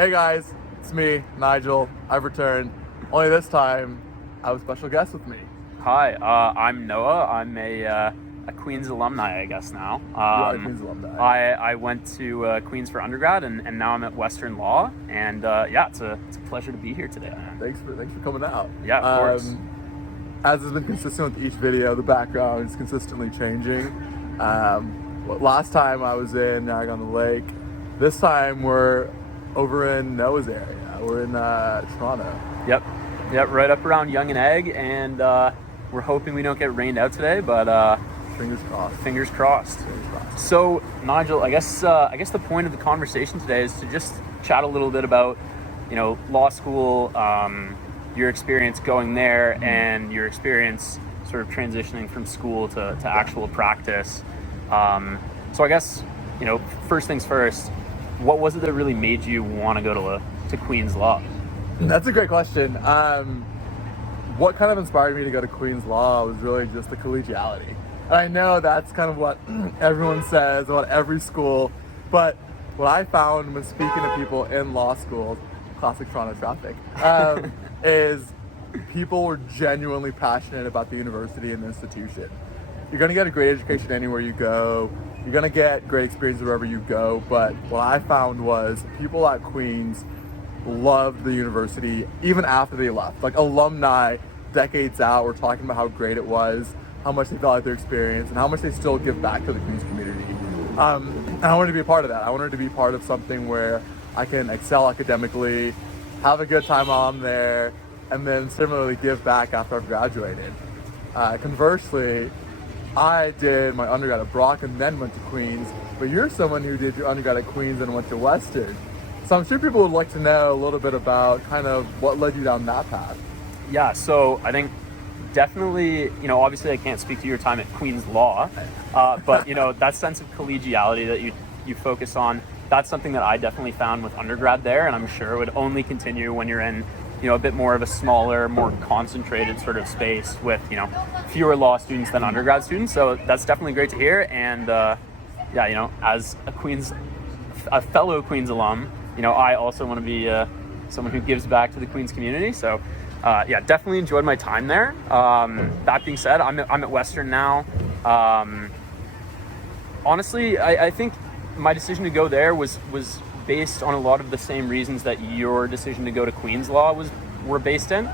Hey guys, it's me, Nigel. I've returned. Only this time, I have a special guest with me. Hi, I'm Noah. I'm a Queens alumni, I guess now. You are a Queens alumni. I went to Queens for undergrad, and now I'm at Western Law. And it's a pleasure to be here today, man. Thanks for coming out. Yeah, of course. As has been consistent with each video, the background is consistently changing. Last time I was in Niagara-on-the-Lake. This time we're over in Noah's area. We're in Toronto. Yep, right up around Yonge and Egg, and we're hoping we don't get rained out today, but Fingers crossed. Fingers crossed. So, Nigel, I guess the point of the conversation today is to just chat a little bit about, law school, your experience going there, and your experience sort of transitioning from school to actual practice. So I guess, first things first, what was it that really made you want to go to Queen's Law? That's a great question. What kind of inspired me to go to Queen's Law was really just the collegiality. And I know that's kind of what everyone says about every school, but what I found when speaking to people in law schools, classic Toronto traffic, is people were genuinely passionate about the university and the institution. You're going to get a great education anywhere you go. You're going to get great experience wherever you go. But what I found was people at Queens loved the university even after they left. Like alumni decades out were talking about how great it was, how much they felt like their experience, and how much they still give back to the Queens community. And I wanted to be a part of that. I wanted to be part of something where I can excel academically, have a good time while I'm there, and then similarly give back after I've graduated. Conversely, I did my undergrad at Brock and then went to Queens, but you're someone who did your undergrad at Queens and went to Western. So I'm sure people would like to know a little bit about kind of what led you down that path. Yeah, so I think definitely, obviously I can't speak to your time at Queen's Law, but that sense of collegiality that you focus on, that's something that I definitely found with undergrad there, and I'm sure it would only continue when you're in a bit more of a smaller, more concentrated sort of space with, fewer law students than undergrad students. So that's definitely great to hear. And as a fellow Queens alum, I also want to be someone who gives back to the Queens community. So definitely enjoyed my time there. That being said, I'm at Western now. Honestly, I think my decision to go there was based on a lot of the same reasons that your decision to go to Queen's Law were based in.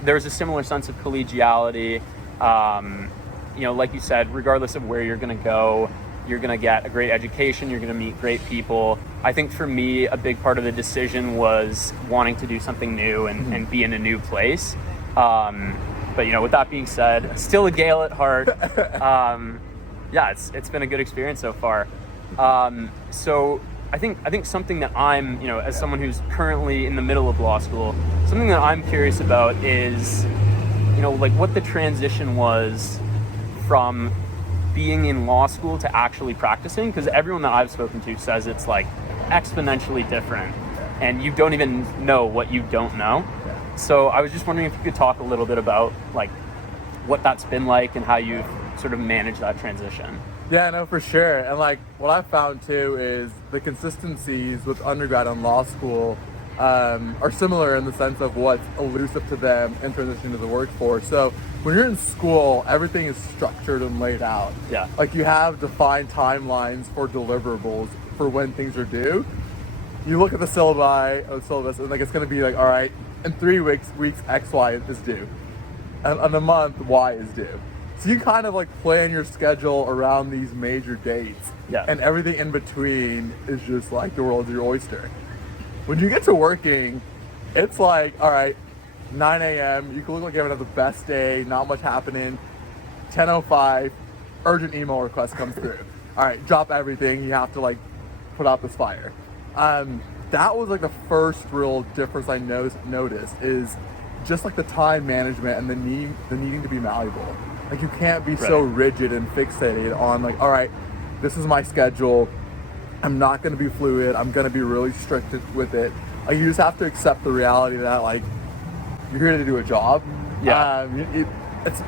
There's a similar sense of collegiality. Like you said, regardless of where you're going to go, you're going to get a great education, you're going to meet great people. I think for me, a big part of the decision was wanting to do something new and be in a new place. But with that being said, still a Gale at heart. It's been a good experience so far. So I think something that I'm, as someone who's currently in the middle of law school, something that I'm curious about is, what the transition was from being in law school to actually practicing, because everyone that I've spoken to says it's like exponentially different and you don't even know what you don't know. So I was just wondering if you could talk a little bit about like what that's been like and how you've sort of managed that transition. Yeah, no, for sure. And like what I found too is the consistencies with undergrad and law school are similar in the sense of what's elusive to them in transition to the workforce. So when you're in school, everything is structured and laid out. Yeah. Like you have defined timelines for deliverables for when things are due. You look at the syllabus, and like it's going to be like, all right, in 3 weeks X, Y is due. And in a month, Y is due. So you kind of like plan your schedule around these major dates. Yeah. And everything in between is just like the world's your oyster. When you get to working, it's like, all right, 9 a.m., you can look like you're having the best day, not much happening. 10:05, urgent email request comes through. All right, drop everything, you have to like put out this fire. That was like the first real difference I noticed is just like the time management and the needing to be malleable. Like you can't be so rigid and fixated on like, all right, this is my schedule. I'm not going to be fluid. I'm going to be really strict with it. Like you just have to accept the reality that like you're here to do a job. Yeah.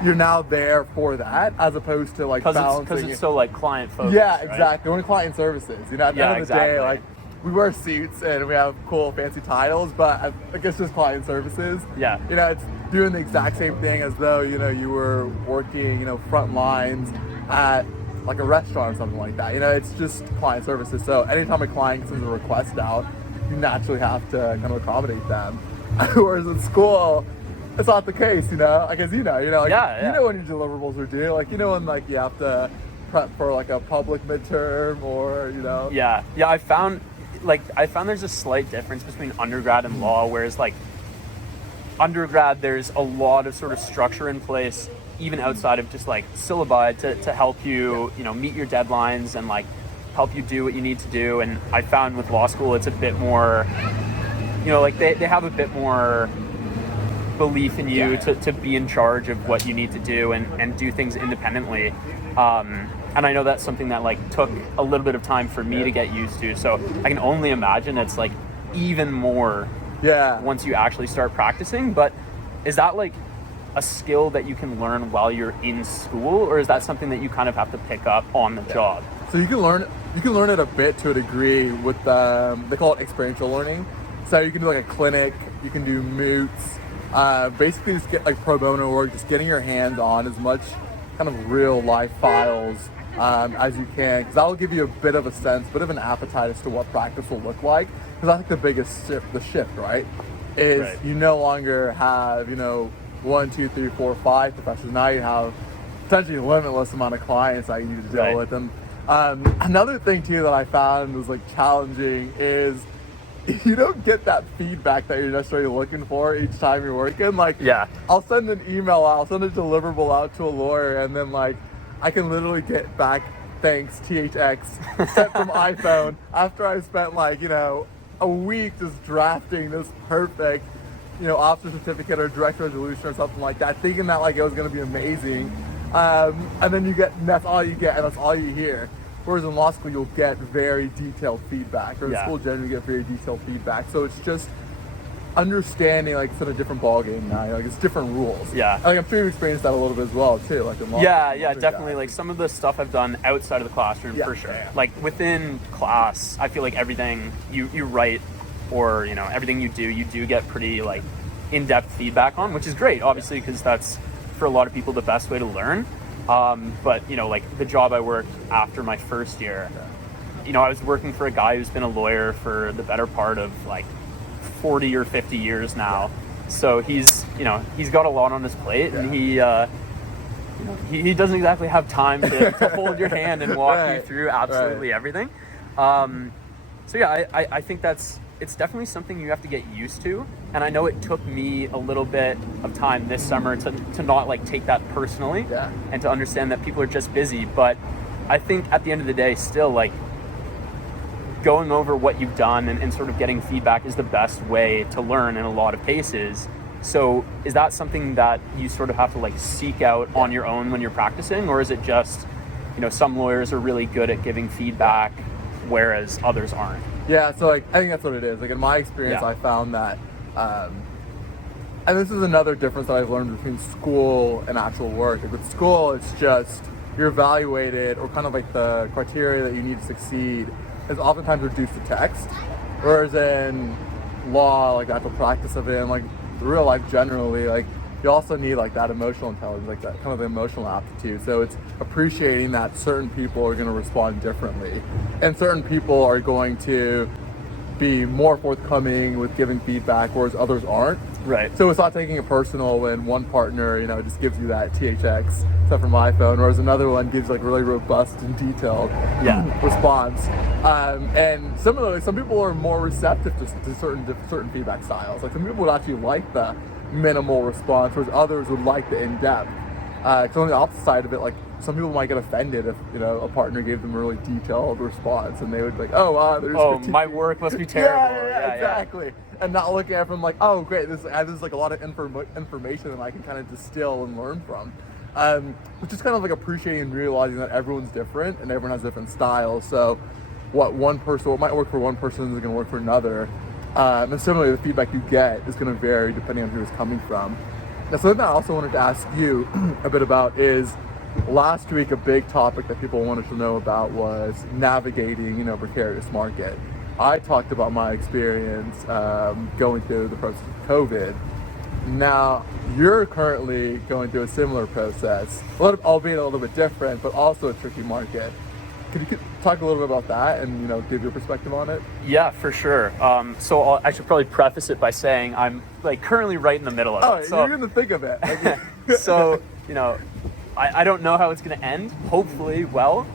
You're now there for that as opposed to like balancing. Because it's so like client focused. Yeah, exactly. Right? Only client services. At the end of the day, like we wear suits and we have cool fancy titles, but I guess just client services. Yeah. You know, it's doing the exact same thing as though, you know, you were working, you know, front lines at like a restaurant or something like that. You know, it's just client services. So anytime a client sends a request out, you naturally have to kind of accommodate them. Whereas in school, it's not the case, you know. Like, as you know, like, you know when your deliverables are due. Like, you know when like you have to prep for like a public midterm, or you know. Yeah. I found there's a slight difference between undergrad and law, whereas like undergrad there's a lot of sort of structure in place, even outside of just like syllabi, to help you, you know, meet your deadlines and like help you do what you need to do. And I found with law school it's a bit more, you know, like they have a bit more belief in you to be in charge of what you need to do and do things independently. And I know that's something that like took a little bit of time for me to get used to. So I can only imagine it's like even more once you actually start practicing. But is that like a skill that you can learn while you're in school, or is that something that you kind of have to pick up on the job? So you can learn it a bit to a degree with they call it experiential learning. So you can do like a clinic, you can do moots, basically just get like pro bono work, just getting your hands on as much kind of real life files as you can, because that will give you a bit of a sense, bit of an appetite as to what practice will look like. Because I think the biggest shift, right, is you no longer have, you know, 1, 2, 3, 4, 5 professors. Now you have potentially a limitless amount of clients that you need to deal with them. Another thing too that I found was like challenging is you don't get that feedback that you're necessarily looking for each time you're working. Like, I'll send an email out, I'll send a deliverable out to a lawyer, and then like I can literally get back thanks THX sent from iPhone after I spent like, you know, a week just drafting this perfect, you know, officer certificate or direct resolution or something like that, thinking that like it was going to be amazing. And then that's all you get, and that's all you hear. Whereas in law school, you'll get very detailed feedback, or in school generally you get very detailed feedback. So it's just understanding like it's in a different ballgame now. Like it's different rules. Like I'm sure you've experienced that a little bit as well too. Like in law school, definitely. Like some of the stuff I've done outside of the classroom for sure. Like within class, I feel like everything you write, or you know, everything you do get pretty like in-depth feedback on, which is great, obviously, because that's for a lot of people the best way to learn. But you know, like the job I worked after my first year, you know, I was working for a guy who's been a lawyer for the better part of like 40 or 50 years now. So he's got a lot on his plate, and he doesn't exactly have time to hold your hand and walk you through absolutely everything. So yeah, I think it's definitely something you have to get used to. And I know it took me a little bit of time this summer to not like take that personally and to understand that people are just busy. But I think at the end of the day, still like going over what you've done and sort of getting feedback is the best way to learn in a lot of cases. So is that something that you sort of have to like seek out on your own when you're practicing, or is it just, you know, some lawyers are really good at giving feedback whereas others aren't? Yeah, so like I think that's what it is. Like in my experience, I found that, and this is another difference that I've learned between school and actual work. Like with school, it's just you're evaluated, or kind of like the criteria that you need to succeed is oftentimes reduced to text, whereas in law, like the actual practice of it, and like real life generally, like you also need like that emotional intelligence, like that kind of emotional aptitude. So it's appreciating that certain people are going to respond differently, and certain people are going to be more forthcoming with giving feedback, whereas others aren't. Right. So it's not taking it personal when one partner, you know, just gives you that THX stuff from iPhone, whereas another one gives like really robust and detailed response. And similarly, some people are more receptive to certain feedback styles. Like some people would actually like the minimal response, whereas others would like the in-depth. So on the opposite side of it, like some people might get offended if, you know, a partner gave them a really detailed response, and they would be like, my work must be terrible. Exactly. And not looking at it from like, oh great, this is like a lot of information that I can kind of distill and learn from. Which is kind of like appreciating and realizing that everyone's different and everyone has different styles. So what might work for one person isn't going to work for another. And similarly, the feedback you get is going to vary depending on who it's coming from. Now, something I also wanted to ask you a bit about is, last week a big topic that people wanted to know about was navigating, you know, precarious market. I talked about my experience going through the process of COVID. Now, you're currently going through a similar process, albeit a little bit different, but also a tricky market. Could you talk a little bit about that and give your perspective on it? Yeah, for sure. I should probably preface it by saying I'm like currently right in the middle of it. So you're gonna think of it. so I don't know how it's going to end. Hopefully, well.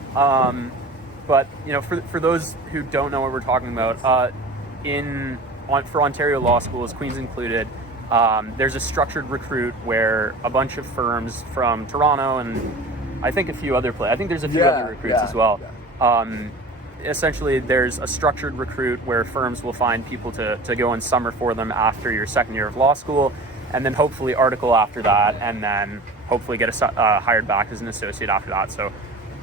But for those who don't know what we're talking about, for Ontario law schools, Queen's included, there's a structured recruit where a bunch of firms from Toronto and I think a few other places. I think there's a few other recruits as well. Yeah. Essentially, there's a structured recruit where firms will find people to go in summer for them after your second year of law school, and then hopefully article after that, and then hopefully get hired back as an associate after that. So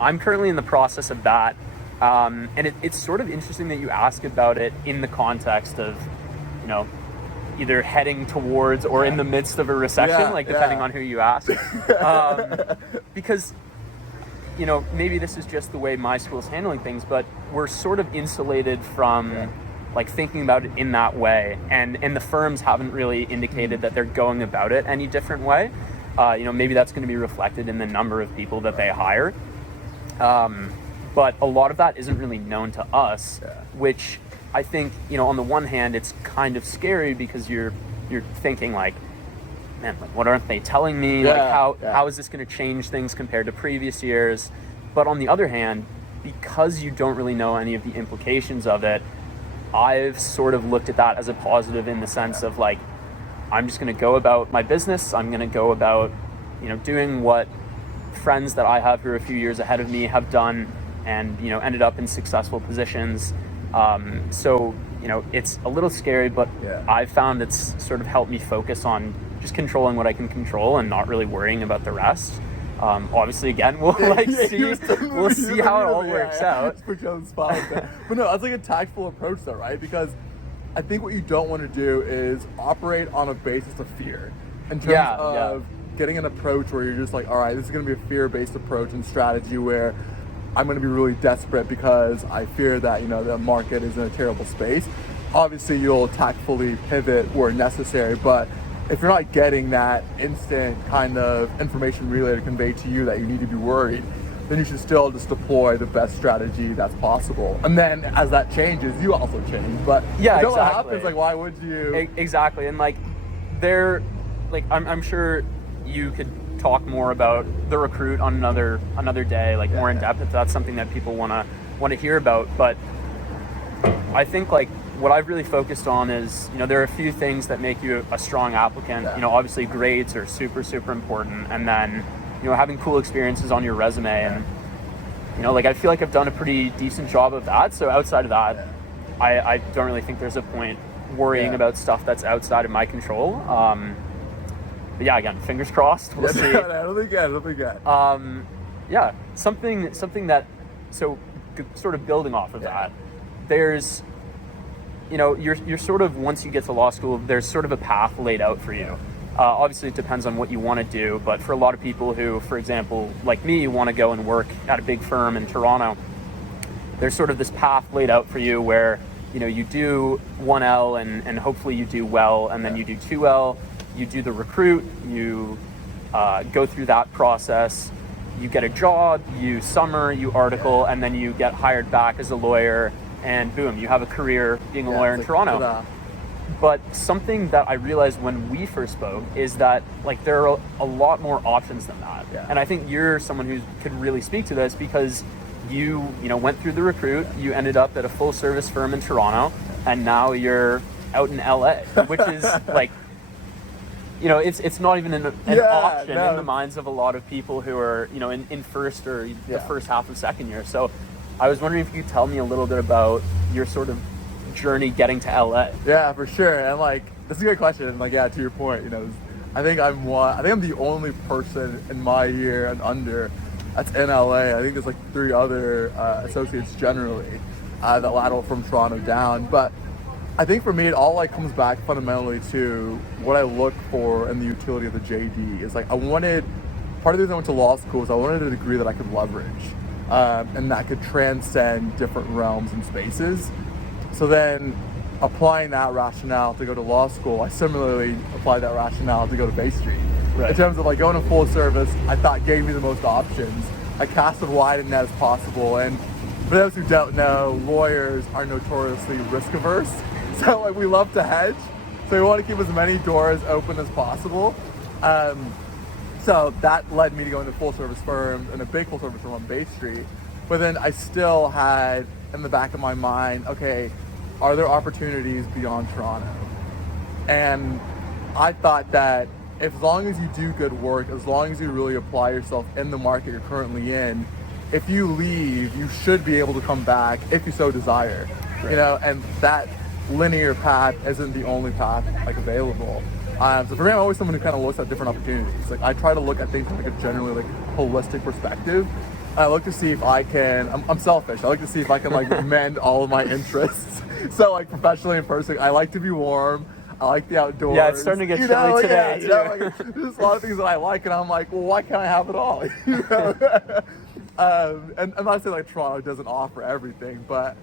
I'm currently in the process of that. And it's sort of interesting that you ask about it in the context of, either heading towards or in the midst of a recession, depending on who you ask. Because, maybe this is just the way my school's handling things, but we're sort of insulated from thinking about it in that way. And the firms haven't really indicated that they're going about it any different way. Maybe that's going to be reflected in the number of people that they hire. But a lot of that isn't really known to us, which I think, on the one hand, it's kind of scary because you're thinking man, what aren't they telling me? How is this going to change things compared to previous years? But on the other hand, because you don't really know any of the implications of it, I've sort of looked at that as a positive in the sense of I'm just going to go about my business. I'm going to go about, doing what friends that I have who are a few years ahead of me have done and, ended up in successful positions. So, it's a little scary, but I've found it's sort of helped me focus on just controlling what I can control and not really worrying about the rest. Obviously, again, we'll see how it all works out. Just put you on the spot like that. But no, that's a tactful approach though, right? Because I think what you don't want to do is operate on a basis of fear in terms of getting an approach where you're just all right, this is going to be a fear-based approach and strategy where I'm going to be really desperate because I fear that, the market is in a terrible space. Obviously, you'll tactfully pivot where necessary, but if you're not getting that instant kind of information relay to convey to you that you need to be worried, then you should still just deploy the best strategy that's possible. And then as that changes, you also change. But exactly. What happens, why would you? Exactly. And I'm sure you could talk more about the recruit on another day, more in depth if that's something that people want to hear about. But I think what I've really focused on is, there are a few things that make you a strong applicant. Obviously grades are super, super important. And then, having cool experiences on your resume. And, I feel like I've done a pretty decent job of that. So outside of that, I don't really think there's a point worrying about stuff that's outside of my control. But again, fingers crossed. We'll see. I don't think yet. Something that, so sort of building off of that, there's, you're sort of, once you get to law school, there's sort of a path laid out for you. Obviously, it depends on what you want to do, but for a lot of people who, for example, like me, want to go and work at a big firm in Toronto, there's sort of this path laid out for you where, you do 1L and hopefully you do well, and then you do 2L, you do the recruit, you go through that process, you get a job, you summer, you article, and then you get hired back as a lawyer, and boom, you have a career being a lawyer in Toronto. But something that I realized when we first spoke is that there are a lot more options than that. And I think you're someone who could really speak to this because you went through the recruit, you ended up at a full service firm in Toronto, and now you're out in LA, which is it's not even an option in the minds of a lot of people who are, in first or the first half of second year. So I was wondering if you could tell me a little bit about your sort of journey getting to LA. Yeah, for sure. And that's a good question. To your point, I think I'm the only person in my year and under that's in LA. I think there's 3 other associates generally that lateral from Toronto down. But I think for me, it all comes back fundamentally to what I look for in the utility of the JD. Is part of the reason I went to law school is I wanted a degree that I could leverage and that could transcend different realms and spaces. So then applying that rationale to go to law school, I similarly applied that rationale to go to Bay Street. Right. In terms of like going to full service, I thought gave me the most options. I cast as wide a net as possible. And for those who don't know, lawyers are notoriously risk averse. So like we love to hedge. So we want to keep as many doors open as possible. So that led me to go into full service firms and a big full service firm on Bay Street. But then I still had in the back of my mind, okay, are there opportunities beyond Toronto? And I thought that as long as you do good work, as long as you really apply yourself in the market you're currently in, if you leave, you should be able to come back if you so desire. Right. You know, and that linear path isn't the only path like available. So for me, I'm always someone who kind of looks at different opportunities. Like I try to look at things from like a generally like holistic perspective. I look to see if I can, I'm selfish. I like to see if I can like mend all of my interests. So like professionally and personally, I like to be warm. I like the outdoors. Yeah, it's starting to get chilly today. Yeah, you know, like, there's a lot of things that I like, and I'm like, well, why can't I have it all? You know? And I'm not saying like Toronto doesn't offer everything, but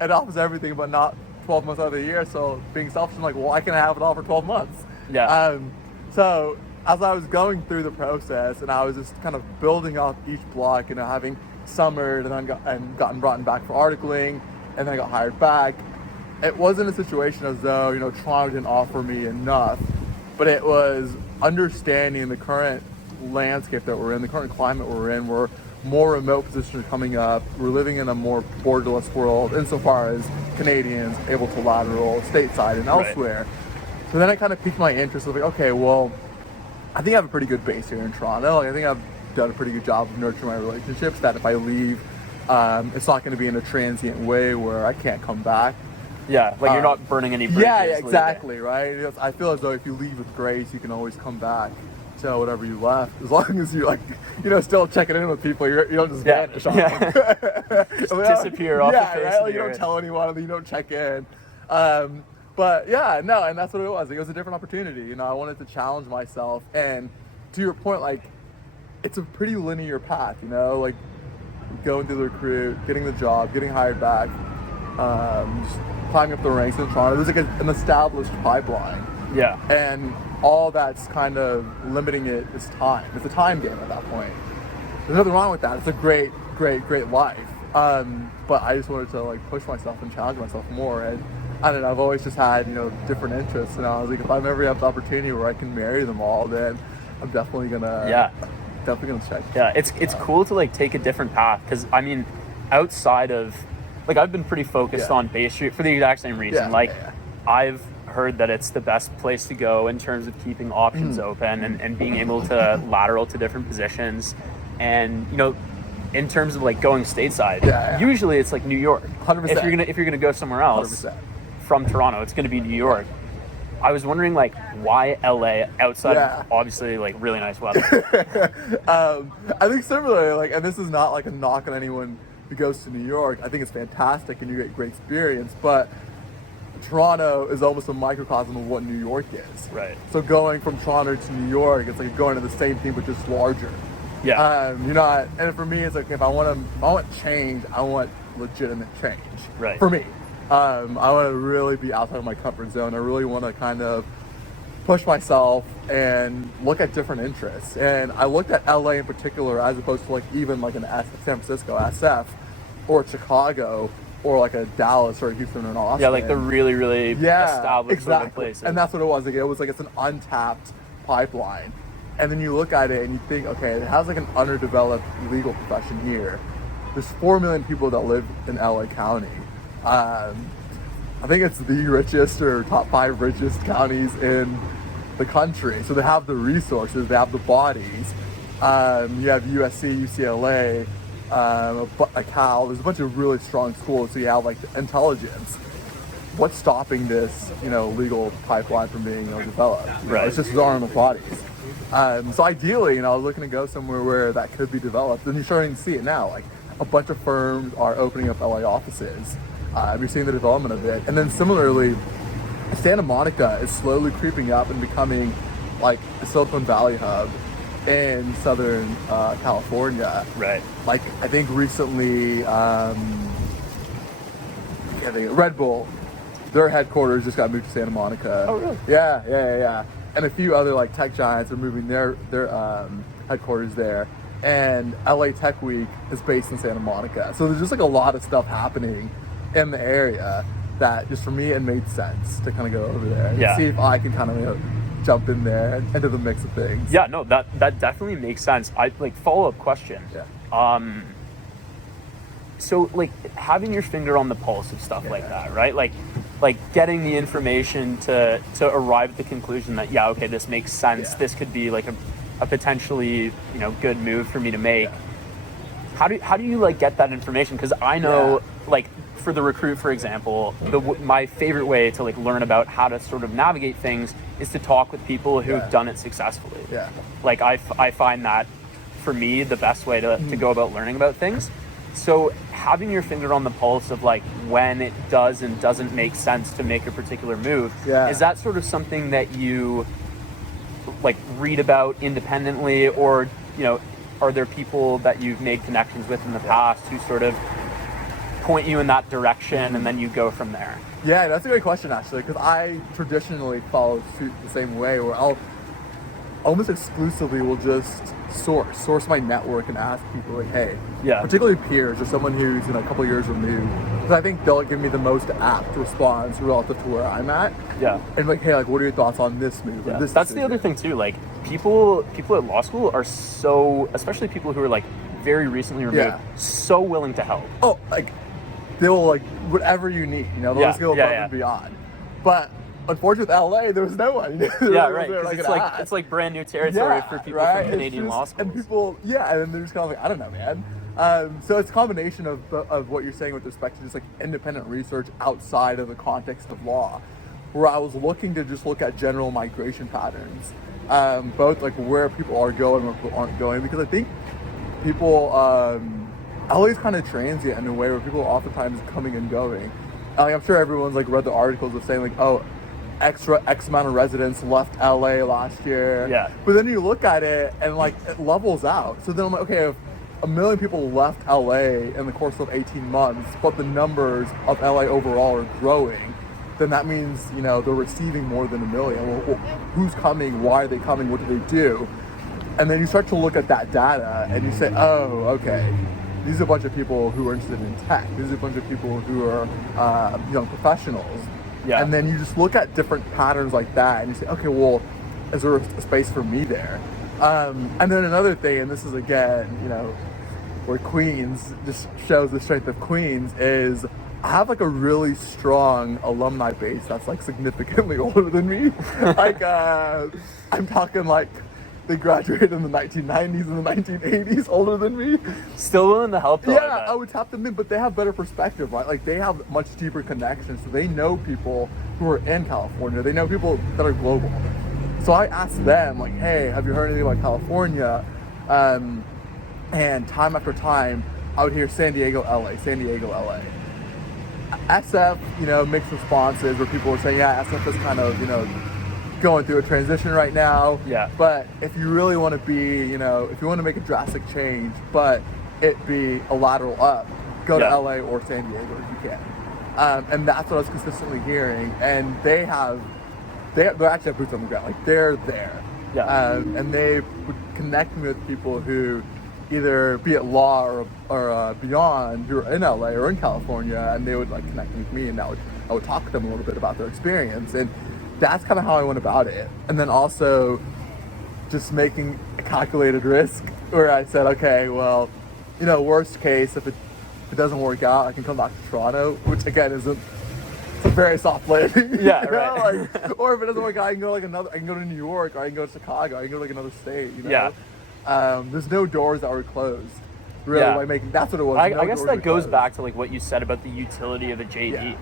it offers everything, but not 12 months out of the year. So being selfish, I'm like, well, why can't I have it all for 12 months? Yeah. So as I was going through the process, and I was just kind of building up each block, you know, having summered and then gotten brought back for articling, and then I got hired back. It wasn't a situation as though, you know, Toronto didn't offer me enough, but it was understanding the current landscape that we're in, the current climate we're in, where more remote positions are coming up. We're living in a more borderless world insofar as Canadians able to lateral stateside and elsewhere. Right. So then it kind of piqued my interest of like, okay, well, I think I have a pretty good base here in Toronto. Like, I think I've done a pretty good job of nurturing my relationships, that if I leave, it's not going to be in a transient way where I can't come back. Yeah, like you're not burning any bridges. Yeah, exactly, right? I feel as though if you leave with grace, you can always come back to whatever you left, as long as you, like, you know, still checking in with people. You don't just vanish off them. Just disappear off the face right? of Like, the you don't earth. tell anyone, and you don't check in. But yeah, no, and that's what it was. Like, it was a different opportunity. You know, I wanted to challenge myself, and to your point, like, it's a pretty linear path. You know, like going through the recruit, getting the job, getting hired back, just climbing up the ranks in Toronto. There's like an established pipeline. Yeah. And all that's kind of limiting it is time. It's a time game at that point. There's nothing wrong with that. It's a great life. But I just wanted to like push myself and challenge myself more. And I don't know, I've always just had, you know, different interests. And I was like, if I'm ever have the opportunity where I can marry them all, then I'm definitely gonna check. Yeah, it's cool to like take a different path, because I mean, outside of, like, I've been pretty focused on Bay Street for the exact same reason. I've heard that it's the best place to go in terms of keeping options open and being able to lateral to different positions. And, you know, in terms of like going stateside, usually it's like New York. 100%. If you're gonna go somewhere else 100%. from Toronto, it's gonna be New York. I was wondering, like, why LA outside of obviously like really nice weather? I think similarly, like, and this is not like a knock on anyone who goes to New York. I think it's fantastic and you get great experience, but Toronto is almost a microcosm of what New York is. Right. So going from Toronto to New York, it's like going to the same thing but just larger. Yeah. You're not, and for me, it's like if I want change, I want legitimate change. Right. For me, I want to really be outside of my comfort zone. I really want to kind of push myself and look at different interests. And I looked at LA in particular, as opposed to like even like an San Francisco, SF, or Chicago, or like a Dallas or a Houston or an Austin. Yeah, like the really established sort of places. And that's what it was. Like, it was like it's an untapped pipeline. And then you look at it and you think, okay, it has like an underdeveloped legal profession here. There's 4 million people that live in LA County. I think it's the richest or top 5 richest counties in the country. So they have the resources, they have the bodies. You have USC, UCLA, a Cal. There's a bunch of really strong schools. So you have like the intelligence. What's stopping this, you know, legal pipeline from being, you know, developed? Right. It's just there aren't enough bodies. So ideally, you know, I was looking to go somewhere where that could be developed. And you're starting to see it now. Like, a bunch of firms are opening up LA offices. You're seeing the development of it. And then similarly, Santa Monica is slowly creeping up and becoming like the Silicon Valley hub in Southern California. Right. Like, I think recently, Red Bull their headquarters just got moved to Santa Monica. Oh, really? Yeah. And a few other like tech giants are moving their headquarters there. And LA Tech Week is based in Santa Monica. So there's just like a lot of stuff happening in the area that just for me it made sense to kind of go over there and see if I can kind of jump in there into the mix of things. Yeah, no, that definitely makes sense. I like follow-up question. Yeah. So like having your finger on the pulse of stuff like that, right? Like getting the information to arrive at the conclusion that okay, this makes sense. Yeah. This could be like a potentially good move for me to make. Yeah. How do you like get that information? Because I know like for the recruit, for example, my favorite way to like learn about how to sort of navigate things is to talk with people who've done it successfully. Yeah. Like I find that for me the best way to go about learning about things. So having your finger on the pulse of like when it does and doesn't make sense to make a particular move, is that sort of something that you like read about independently, or are there people that you've made connections with in the past who sort of point you in that direction and then you go from there? Yeah, that's a great question actually, because I traditionally follow suit the same way, where I'll almost exclusively will just source my network and ask people like, hey, particularly peers or someone who's a couple years removed, because I think they'll give me the most apt response relative to where I'm at. Yeah. And like, hey, like, what are your thoughts on this move? Yeah. This That's the other thing too. Like people at law school are so, especially people who are like very recently removed, so willing to help. Oh, like they will like whatever you need. They'll just go above and beyond. But unfortunately, with LA, there was no one. Right. Because it's like brand new territory for people from Canadian law schools. And people, and then they're just kind of like, I don't know, man. So it's a combination of what you're saying with respect to just like independent research outside of the context of law, where I was looking to just look at general migration patterns, both like where people are going and where people aren't going, because I think people, LA is kind of transient in a way where people are oftentimes coming and going. Like, I'm sure everyone's like read the articles of saying like, oh, X amount of residents left LA last year. Yeah. But then you look at it and like it levels out. So then I'm like, okay, if 1 million people left LA in the course of 18 months, but the numbers of LA overall are growing, then that means, they're receiving more than 1 million. Well, who's coming? Why are they coming? What do they do? And then you start to look at that data and you say, oh, okay, these are a bunch of people who are interested in tech. These are a bunch of people who are young professionals. Yeah. And then you just look at different patterns like that and you say, okay, well, is there a space for me there? And then another thing, and this is again, where Queens just shows the strength of Queens, is I have like a really strong alumni base that's like significantly older than me. Like I'm talking like they graduated in the 1990s and the 1980s, older than me. Still willing to help though. Yeah, I would tap them in, but they have better perspective, right? Like they have much deeper connections, so they know people who are in California. They know people that are global. So I asked them, like, hey, have you heard anything about California? And time after time, I would hear San Diego, LA, San Diego, LA. SF, mixed responses where people were saying, yeah, SF is kind of, going through a transition right now. Yeah. But if you really want to be, if you want to make a drastic change, but it be a lateral up, go to LA or San Diego if you can. And that's what I was consistently hearing. And they actually have boots on the ground. Like they're there. Yeah. And they would connect me with people who either be at law or beyond, who are in LA or in California, and they would like connect with me, and I would talk to them a little bit about their experience. And that's kind of how I went about it. And then also just making a calculated risk where I said, okay, well, worst case, if it doesn't work out, I can come back to Toronto, which again it's a very soft landing. Yeah, right. Or if it doesn't work out, I can go I can go to New York, or I can go to Chicago, I can go to like another state, Yeah. There's no doors that were closed. Really, by making, that's what it was. I guess that goes back to like what you said about the utility of a JD.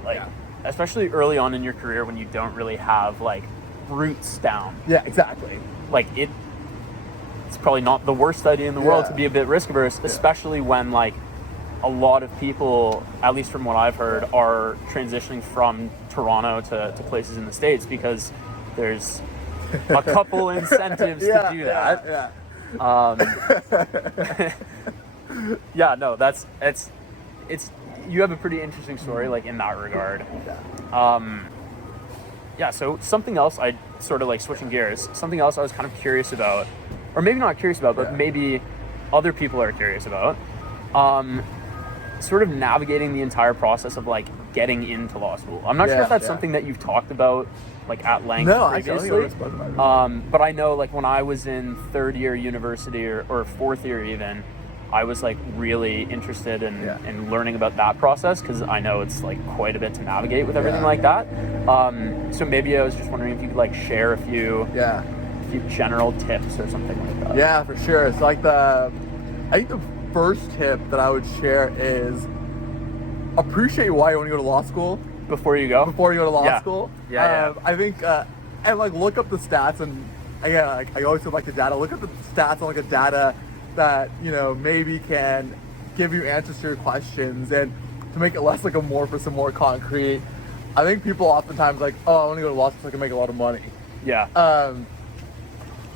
Especially early on in your career when you don't really have like roots down. Yeah, exactly. Like it's probably not the worst idea in the world to be a bit risk averse, especially when like a lot of people, at least from what I've heard, are transitioning from Toronto to places in the States because there's a couple incentives to do that. you have a pretty interesting story, like, in that regard. Yeah. Yeah, so something else, I sort of, like, switching gears, something else I was kind of curious about, or maybe not curious about, but maybe other people are curious about, sort of navigating the entire process of, like, getting into law school. I'm not sure if that's something that you've talked about, like, at length previously. But I know, like, when I was in third year university or fourth year even, I was, like, really interested in learning about that process, because I know it's, like, quite a bit to navigate with everything like that. So maybe I was just wondering if you could, like, share a few general tips or something like that. Yeah, for sure. So, like, I think the first tip that I would share is appreciate why you want to go to law school before you go to law school. I think and, like, look up the stats, and again, like, I always like the data. Look up the stats on, like, a data that, you know, maybe can give you answers to your questions, and to make it less like amorphous and more concrete. I think people oftentimes like, oh, I want to go to law school so I can make a lot of money.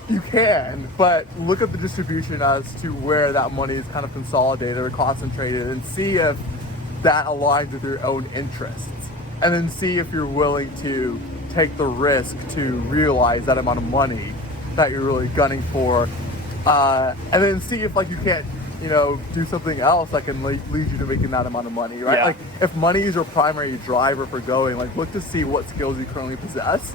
You can, but look at the distribution as to where that money is kind of consolidated or concentrated, and see if that aligns with your own interests, and then see if you're willing to take the risk to realize that amount of money that you're really gunning for, and then see if, like, you can't, you know, do something else that can lead you to making that amount of money, right? Like, if money is your primary driver for going, like, look to see what skills you currently possess,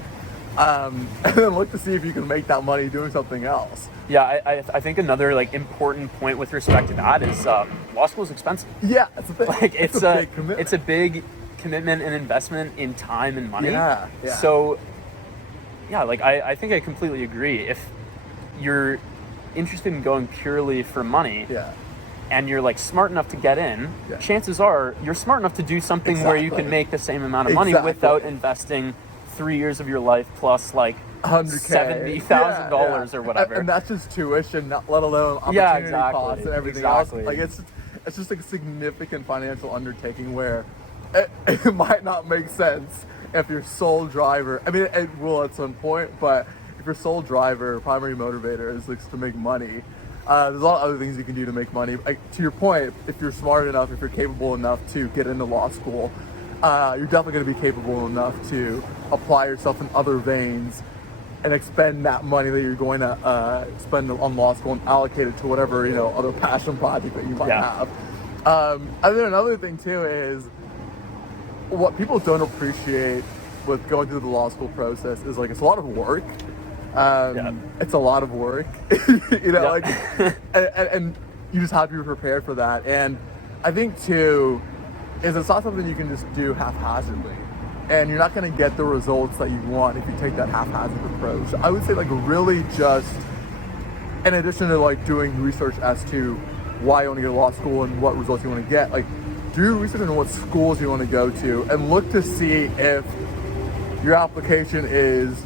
and then look to see if you can make that money doing something else. I think another, like, important point with respect to that is law school is expensive. Yeah, that's the thing. Like, it's a big commitment and investment in time and money. So, like, I think I completely agree. If you're interested in going purely for money, and you're, like, smart enough to get in, chances are you're smart enough to do something where you can make the same amount of money without investing 3 years of your life plus, like, $70,000 or whatever. And that's just tuition, not let alone opportunity costs and everything else. Like, it's just like a significant financial undertaking where it might not make sense if your sole driver, I mean, it will at some point, but if your sole driver, primary motivator is, like, to make money, there's a lot of other things you can do to make money. Like, to your point, if you're smart enough, if you're capable enough to get into law school, you're definitely going to be capable enough to apply yourself in other veins and expend that money that you're going to spend on law school and allocate it to whatever, you know, other passion project that you might have. And then another thing too is what people don't appreciate with going through the law school process is, like, it's a lot of work. It's a lot of work, you know, like, and you just have to be prepared for that. And I think too, is it's not something you can just do haphazardly, and you're not going to get the results that you want if you take that haphazard approach. I would say, like, really just, in addition to, like, doing research as to why you want to go to law school and what results you want to get, like, do research on what schools you want to go to, and look to see if your application is,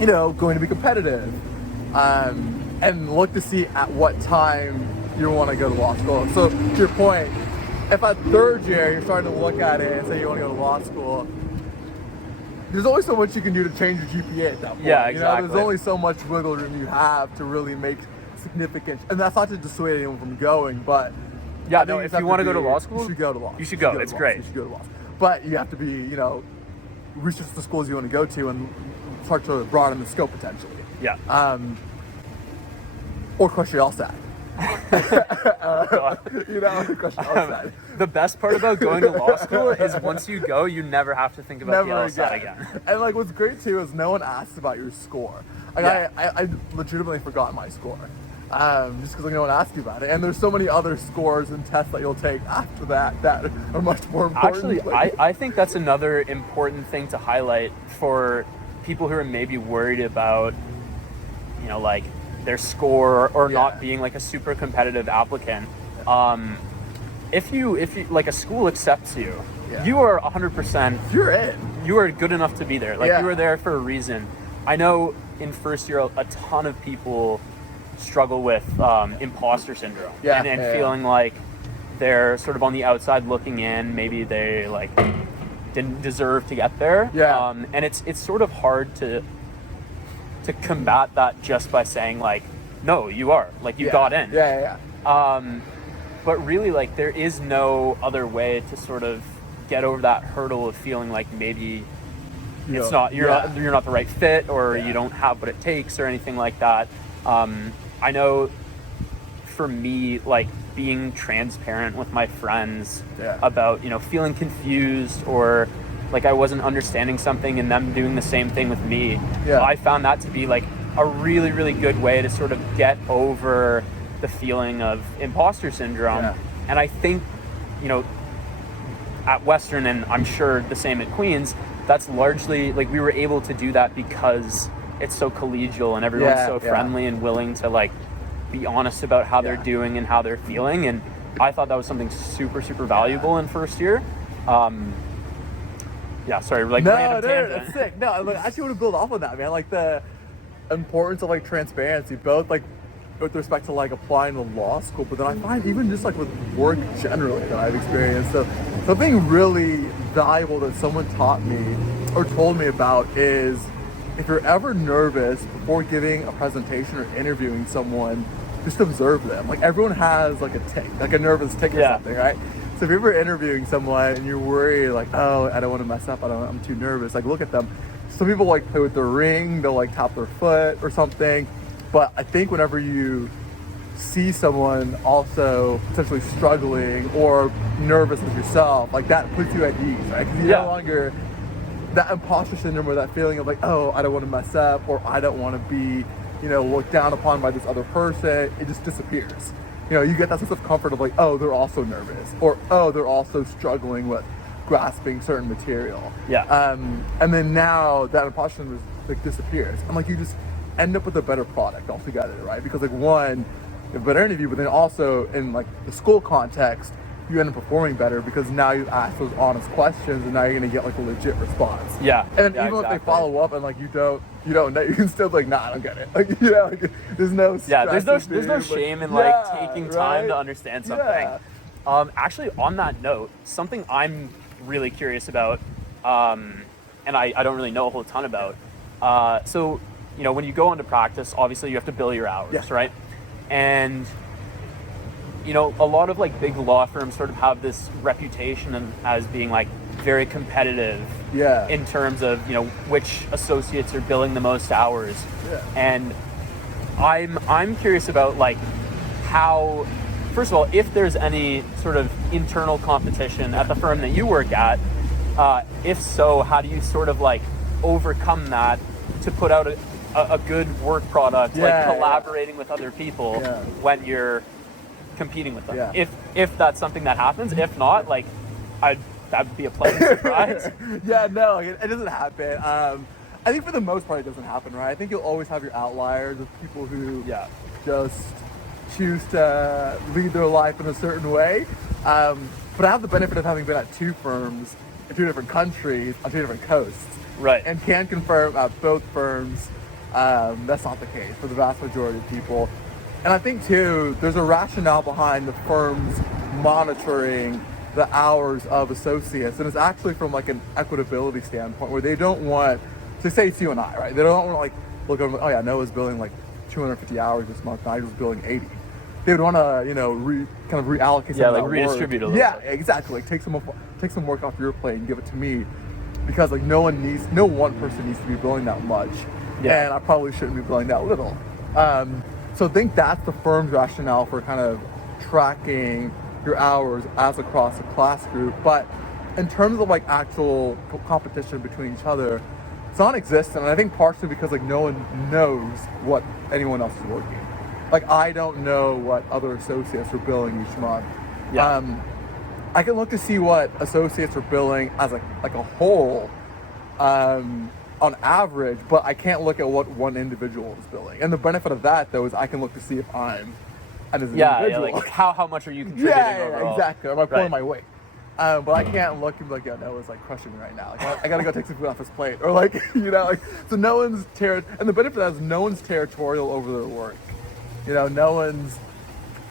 you know, going to be competitive, and look to see at what time you want to go to law school. So, to your point, if at third year you're starting to look at it and say you want to go to law school, there's only so much you can do to change your GPA at that point. Yeah, exactly. You know, there's only so much wiggle room you have to really make significant, and that's not to dissuade anyone from going, but if you want to go to law school, you should go to law. You should go. It's great. You should go to law. But you have to be, you know, research the schools you want to go to and start to broaden the scope potentially. Or crush your LSAT. You know, crush your LSAT. The best part about going to law school is once you go, you never have to think about the LSAT again. And, like, what's great too is no one asks about your score. Like, I legitimately forgot my score. Just because, like, no one asked you about it. And there's so many other scores and tests that you'll take after that are much more important. Actually, I think that's another important thing to highlight for people who are maybe worried about, you know, like, their score or not being, like, a super competitive applicant. If you like, a school accepts you, you are 100%. You're in. You are good enough to be there. Like, you are there for a reason. I know in first year a ton of people struggle with imposter syndrome and feeling like they're sort of on the outside looking in. Maybe they, like, didn't deserve to get there. And it's sort of hard to combat that just by saying, like, no, you are, like, you got in. but really, like, there is no other way to sort of get over that hurdle of feeling like maybe it's not you're not the right fit, or you don't have what it takes or anything like that. I know for me, like, being transparent with my friends about, you know, feeling confused, or like I wasn't understanding something and them doing the same thing with me. I found that to be like a really, really good way to sort of get over the feeling of imposter syndrome. And I think, you know, at Western, and I'm sure the same at Queen's, that's largely like we were able to do that because it's so collegial and everyone's so friendly and willing to like be honest about how they're doing and how they're feeling. And I thought that was something super, super valuable in first year. Sorry, like random tangent. That's sick. No, like, I actually want to build off on that, man. Like the importance of like transparency, both like with respect to like applying to law school, but then I find even just like with work generally that I've experienced. So something really valuable that someone taught me or told me about is if you're ever nervous before giving a presentation or interviewing someone, just observe them. Like everyone has like a tick, like a nervous tick or something, right? So if you're ever interviewing someone and you're worried like, oh, I don't want to mess up, I'm too nervous, like look at them. Some people like play with their ring, they'll like tap their foot or something. But I think whenever you see someone also potentially struggling or nervous as yourself, like that puts you at ease, right? Because you're no longer that imposter syndrome or that feeling of like, oh, I don't want to mess up, or I don't want to be, you know, looked down upon by this other person. It just disappears. You know, you get that sense of comfort of like, oh, they're also nervous, or oh, they're also struggling with grasping certain material. And then now that imposter syndrome like disappears, and like you just end up with a better product altogether, right? Because like one, you have a better interview, but then also in like the school context, you end up performing better because now you ask those honest questions, and now you're gonna get like a legit response. And then even if they follow up and like you don't know, you can still be like, nah, I don't get it. Like, you know, like, there's no stress there's no shame in like taking time to understand something. Actually, on that note, something I'm really curious about, and I don't really know a whole ton about. So, you know, when you go into practice, obviously you have to bill your hours, right? And you know, a lot of like big law firms sort of have this reputation as being like very competitive in terms of, you know, which associates are billing the most hours. And I'm curious about like how, first of all, if there's any sort of internal competition at the firm that you work at, if so, how do you sort of like overcome that to put out a good work product, like collaborating with other people when you're competing with them? If that's something that happens. If not, like that would be a pleasant surprise. No, it doesn't happen. I think for the most part it doesn't happen, right? I think you'll always have your outliers of people who just choose to lead their life in a certain way. But I have the benefit of having been at two firms in two different countries on two different coasts, and can confirm at both firms that's not the case for the vast majority of people. And I think too, there's a rationale behind the firms monitoring the hours of associates, and it's actually from like an equitability standpoint, where they don't want to say it's you and I, right? They don't want to like look over, oh yeah, Noah's billing like 250 hours this month, Nigel's billing 80. They would want to, you know, kind of reallocate some of that redistribute work. a little bit. Exactly. Like take some work off your plate and give it to me, because like no one person needs to be billing that much, and I probably shouldn't be billing that little. So I think that's the firm's rationale for kind of tracking your hours as across a class group. But in terms of like actual competition between each other, it's non-existent. And I think partially because like no one knows what anyone else is working. Like I don't know what other associates are billing each month. I can look to see what associates are billing as like a whole, on average, but I can't look at what one individual is billing. And the benefit of that, though, is I can look to see if I'm an individual. Like how much are you contributing overall? Exactly. Am I pulling my weight? But I can't look and be like, Noah's like crushing me right now. Like, I gotta go take some food off his plate, or like, you know, like, so no one's and the benefit of that is no one's territorial over their work. You know, no one's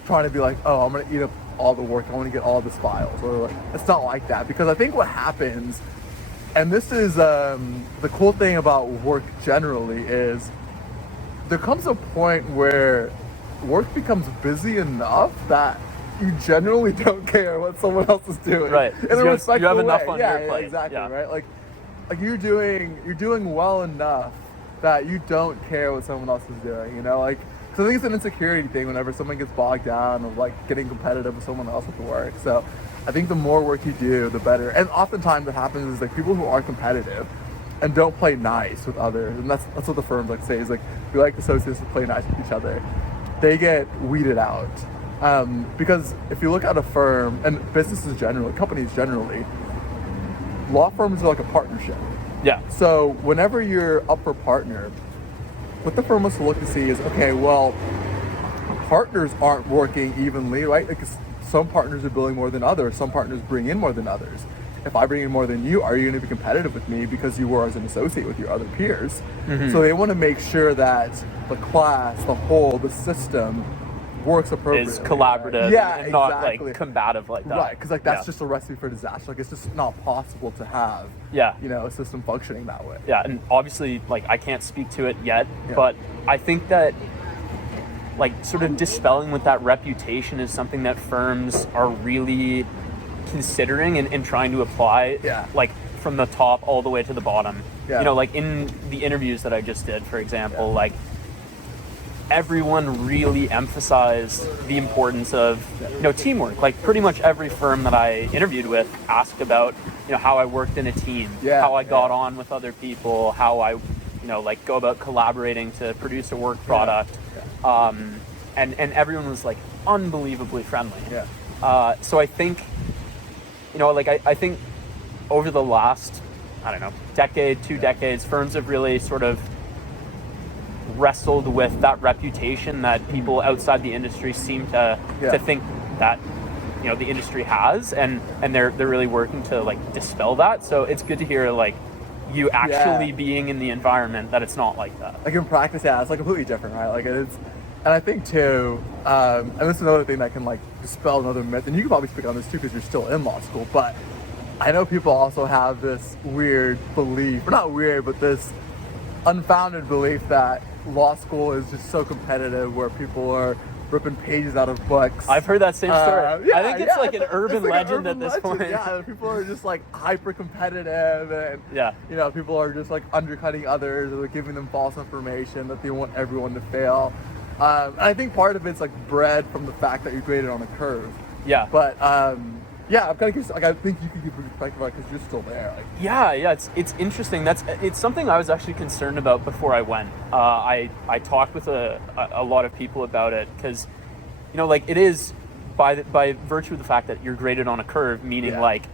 trying to be like, oh, I'm gonna eat up all the work, I want to get all this files, or like, it's not like that. Because I think what happens, and this is the cool thing about work generally, is there comes a point where work becomes busy enough that you generally don't care what someone else is doing. Right. In a respectful you have enough way. on Yeah, your plate. exactly, Yeah. right? Like you're doing well enough that you don't care what someone else is doing, you know? Like, so I think it's an insecurity thing whenever someone gets bogged down of like getting competitive with someone else at the work. So I think the more work you do, the better. And oftentimes what happens is like people who are competitive and don't play nice with others, and that's what the firms like say is like, we like associates to play nice with each other. They get weeded out. Because if you look at a firm, and businesses generally, companies generally, law firms are like a partnership. Yeah. So whenever you're up for partner, what the firm wants to look to see is, okay, well, partners aren't working evenly, right? Because some partners are billing more than others, some partners bring in more than others. If I bring in more than you, are you going to be competitive with me because you were as an associate with your other peers? Mm-hmm. So they want to make sure that the class, the whole, the system works appropriately. Is collaborative, yeah, and not exactly. like combative like that. Right, because like that's just a recipe for disaster. Like it's just not possible to have, a system functioning that way. Yeah, and obviously, like I can't speak to it yet, Yeah. but I think that like sort of dispelling with that reputation is something that firms are really considering and trying to apply. Yeah. Like from the top all the way to the bottom. Yeah. You know, like in the interviews that I just did, for example, like everyone really emphasized the importance of teamwork. Like pretty much every firm that I interviewed with asked about how I worked in a team, how I got on with other people, how I like go about collaborating to produce a work product. And everyone was like unbelievably friendly. So I think I think over the last decade, 2 decades, firms have really sort of wrestled with that reputation that people outside the industry seem to think that the industry has, and they're really working to like dispel that. So it's good to hear like you actually being in the environment that it's not like that. Like in practice, it's like completely different, right? Like it's, and I think too, and this is another thing that can like dispel another myth, and you can probably speak on this too because you're still in law school, but I know people also have this weird belief, or not weird, but this unfounded belief that law school is just so competitive where people are ripping pages out of books. I've heard that same story. I think it's like an urban legend at this point. Yeah, people are just like hyper competitive, and people are just like undercutting others or giving them false information that they want everyone to fail. And I think part of it's like bred from the fact that you're graded on a curve. Yeah. But I'm kind of curious. Like I think you can give perspective on it because you're still there. Like, it's interesting. It's something I was actually concerned about before I went. I talked with a lot of people about it because, like it is by virtue of the fact that you're graded on a curve, meaning like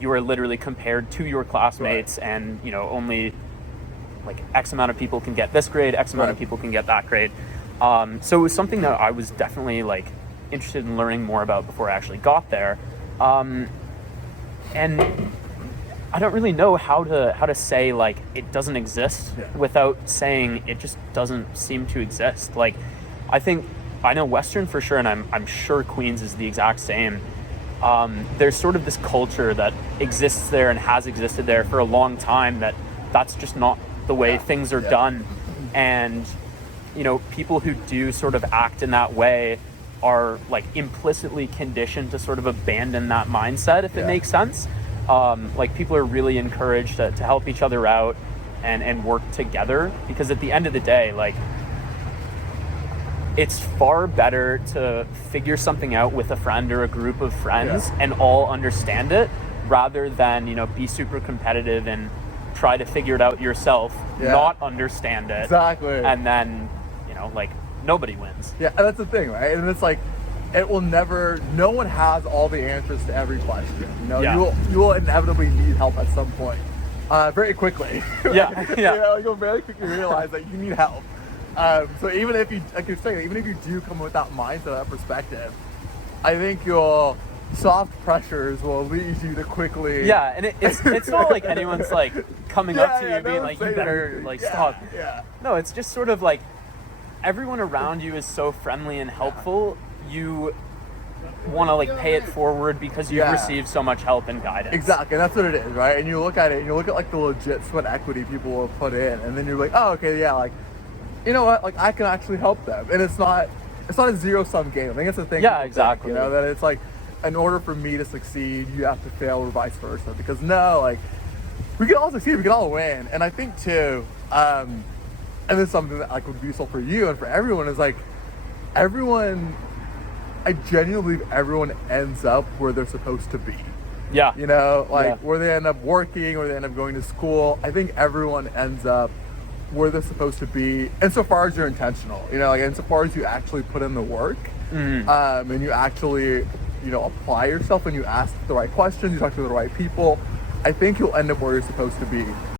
you are literally compared to your classmates, and only like X amount of people can get this grade, X amount of people can get that grade. So it was something that I was definitely like interested in learning more about before I actually got there. And I don't really know how to say like it doesn't exist without saying it just doesn't seem to exist. Like I know Western for sure, and I'm sure Queens is the exact same. There's sort of this culture that exists there and has existed there for a long time that's just not the way things are done. And people who do sort of act in that way are like implicitly conditioned to sort of abandon that mindset, if it makes sense. Like people are really encouraged to help each other out and work together, because at the end of the day, like it's far better to figure something out with a friend or a group of friends and all understand it, rather than be super competitive and try to figure it out yourself, not understand it, and then like nobody wins. And that's the thing, right? And it's like it will never. No one has all the answers to every question. You will inevitably need help at some point, very quickly. You'll very quickly realize that you need help. So even if you, like you're saying, even if you do come with that mindset, that perspective, I think your soft pressures will lead you to quickly. And it's not like anyone's like coming up to you being like, you better like stop. No, it's just sort of like everyone around you is so friendly and helpful. You want to like pay it forward because you've received so much help and guidance. Exactly, and that's what it is, right? And you look at it, and you look at like the legit sweat equity people will put in, and then you're like, oh, okay, like, you know what? Like I can actually help them, and it's not. it's not a zero-sum game. I think it's a thing. Yeah, people think, exactly. you know, that it's like, in order for me to succeed, you have to fail, or vice versa. Because no, like, we can all succeed, we can all win. And I think too, and this is something that like would be useful for you and for everyone, is like, everyone, I genuinely believe everyone ends up where they're supposed to be. Yeah. You know, like Yeah. where they end up working, or they end up going to school. I think everyone ends up where they're supposed to be, insofar as you're intentional. You know, like insofar as you actually put in the work, and you actually, you know, apply yourself, and you ask the right questions, you talk to the right people. I think you'll end up where you're supposed to be.